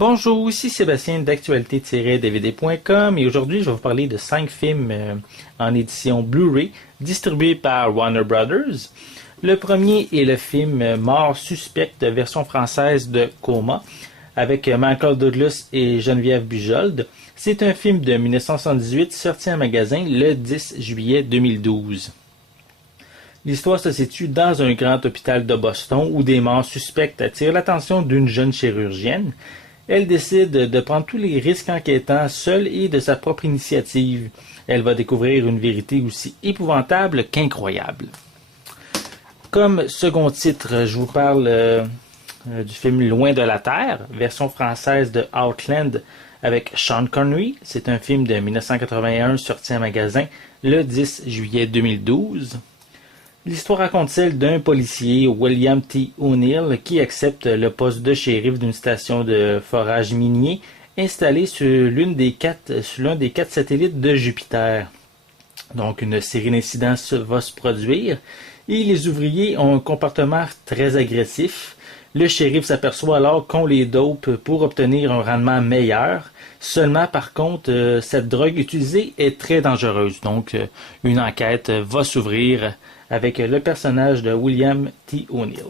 Bonjour, ici Sébastien d'actualité-dvd.com et aujourd'hui je vais vous parler de 5 films en édition Blu-ray distribués par Warner Brothers. Le premier est le film Mort suspecte version française de Coma avec Michael Douglas et Geneviève Bujold. C'est un film de 1978 sorti en magasin le 10 juillet 2012. L'histoire se situe dans un grand hôpital de Boston où des morts suspectes attirent l'attention d'une jeune chirurgienne. Elle décide de prendre tous les risques enquêtant seule et de sa propre initiative. Elle va découvrir une vérité aussi épouvantable qu'incroyable. Comme second titre, je vous parle du film Loin de la Terre, version française de Outland avec Sean Connery. C'est un film de 1981 sorti en magasin le 10 juillet 2012. L'histoire raconte celle d'un policier, William T. O'Neill, qui accepte le poste de shérif d'une station de forage minier installée sur l'un des quatre satellites de Jupiter. Donc une série d'incidents va se produire et les ouvriers ont un comportement très agressif. Le shérif s'aperçoit alors qu'on les dope pour obtenir un rendement meilleur. Seulement, par contre, cette drogue utilisée est très dangereuse. Donc, une enquête va s'ouvrir avec le personnage de William T. O'Neill.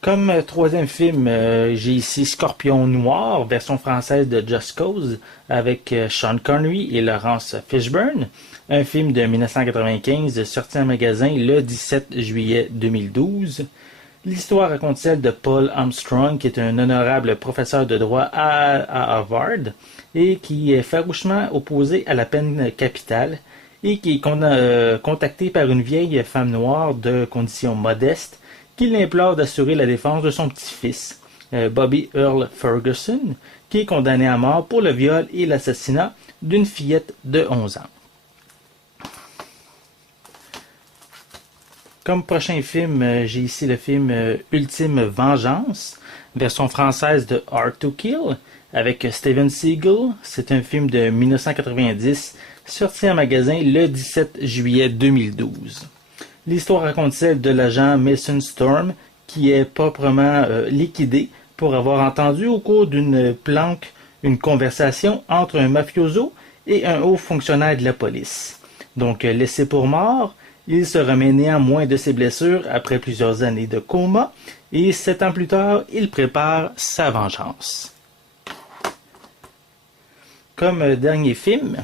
Comme troisième film, j'ai ici Scorpion Noir, version française de Just Cause, avec Sean Connery et Laurence Fishburne. Un film de 1995 sorti en magasin le 17 juillet 2012. L'histoire raconte celle de Paul Armstrong, qui est un honorable professeur de droit à Harvard et qui est farouchement opposé à la peine capitale et qui est contacté par une vieille femme noire de condition modeste qui l'implore d'assurer la défense de son petit-fils, Bobby Earl Ferguson, qui est condamné à mort pour le viol et l'assassinat d'une fillette de 11 ans. Comme prochain film, j'ai ici le film Ultime Vengeance, version française de Hard to Kill, avec Steven Seagal. C'est un film de 1990, sorti en magasin le 17 juillet 2012. L'histoire raconte celle de l'agent Mason Storm, qui est proprement liquidé pour avoir entendu au cours d'une planque une conversation entre un mafioso et un haut fonctionnaire de la police. Donc, laissé pour mort, il se remet néanmoins de ses blessures après plusieurs années de coma et 7 ans plus tard, il prépare sa vengeance. Comme dernier film,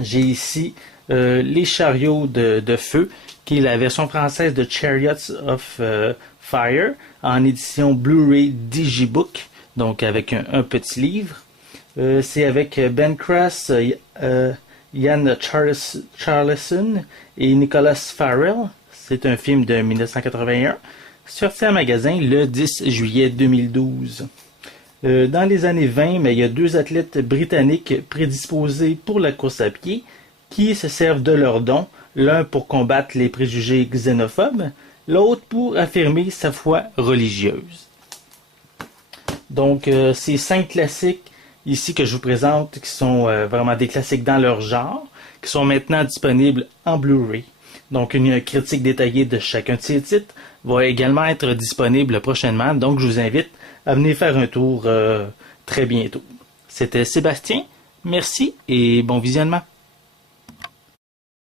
j'ai ici Les chariots de feu, qui est la version française de Chariots of Fire en édition Blu-ray Digibook, donc avec un petit livre. C'est avec Ben Cross, Ian Charleson et Nicholas Farrell. C'est un film de 1981, sorti en magasin le 10 juillet 2012. Dans les années 20, il y a 2 athlètes britanniques prédisposés pour la course à pied qui se servent de leurs dons, l'un pour combattre les préjugés xénophobes, l'autre pour affirmer sa foi religieuse. Donc, ces 5 classiques ici que je vous présente, qui sont vraiment des classiques dans leur genre, qui sont maintenant disponibles en Blu-ray. Donc, une critique détaillée de chacun de ces titres va également être disponible prochainement. Donc, je vous invite à venir faire un tour très bientôt. C'était Sébastien. Merci et bon visionnement.